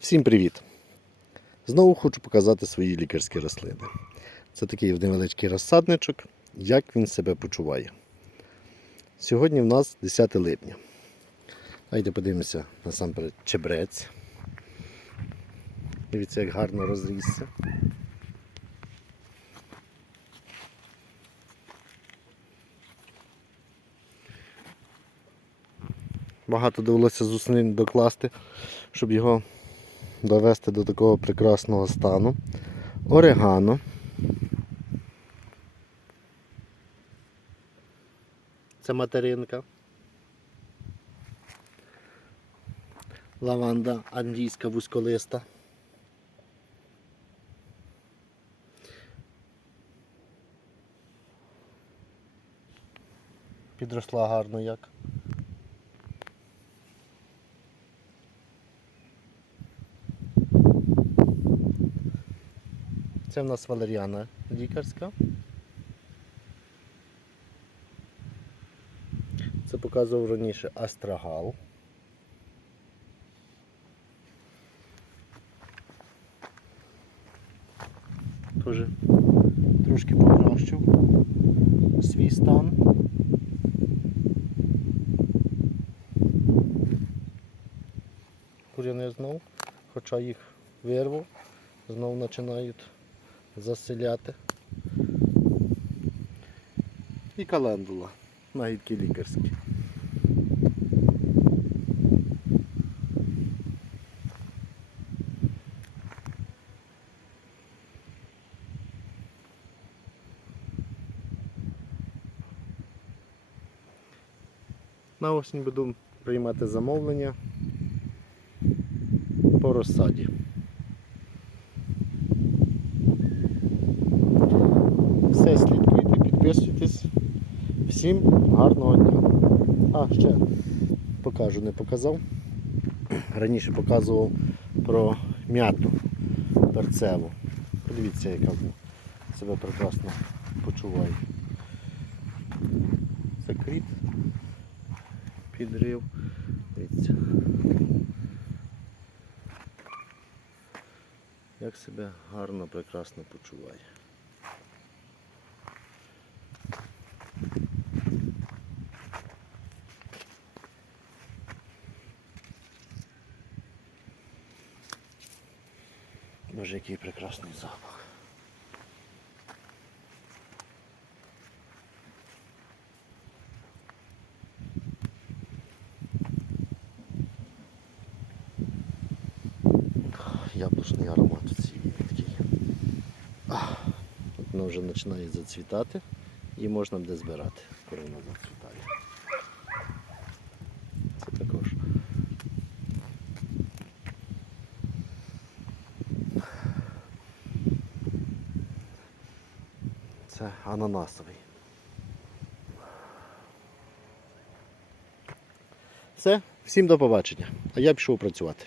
Всім привіт! Знову хочу показати свої лікарські рослини. Це такий невеличкий розсадничок, як він себе почуває. Сьогодні в нас 10 липня. Давайте подивимося насамперед чебрець. Дивіться, як гарно розрісся. Багато довелося зусиль докласти, щоб його довести до такого прекрасного стану. Орегано. Це материнка. Лаванда англійська вузьколиста. Підросла гарно як. Це в нас валеріана лікарська. Це показував раніше астрагал. Тоже трошки покращив свій стан. Куряни знов, хоча їх вирвав, знов починають заселяти. І календула, нагідки лікарські. На осінь буду приймати замовлення по розсаді. Все, слідкуйте, підписуйтесь. Всім гарного дня. А, ще покажу, не показав. Раніше показував про м'яту перцеву. Подивіться, яка себе прекрасно почуває. Це кріт, підрив. Дивіться. Як себе гарно, прекрасно почуває. Боже, який прекрасний запах. Яблучний аромат у цій такий. Воно вже починає зацвітати і можна буде збирати, коли. Це також. Це ананасовий. Все, всім до побачення. А я пішов працювати.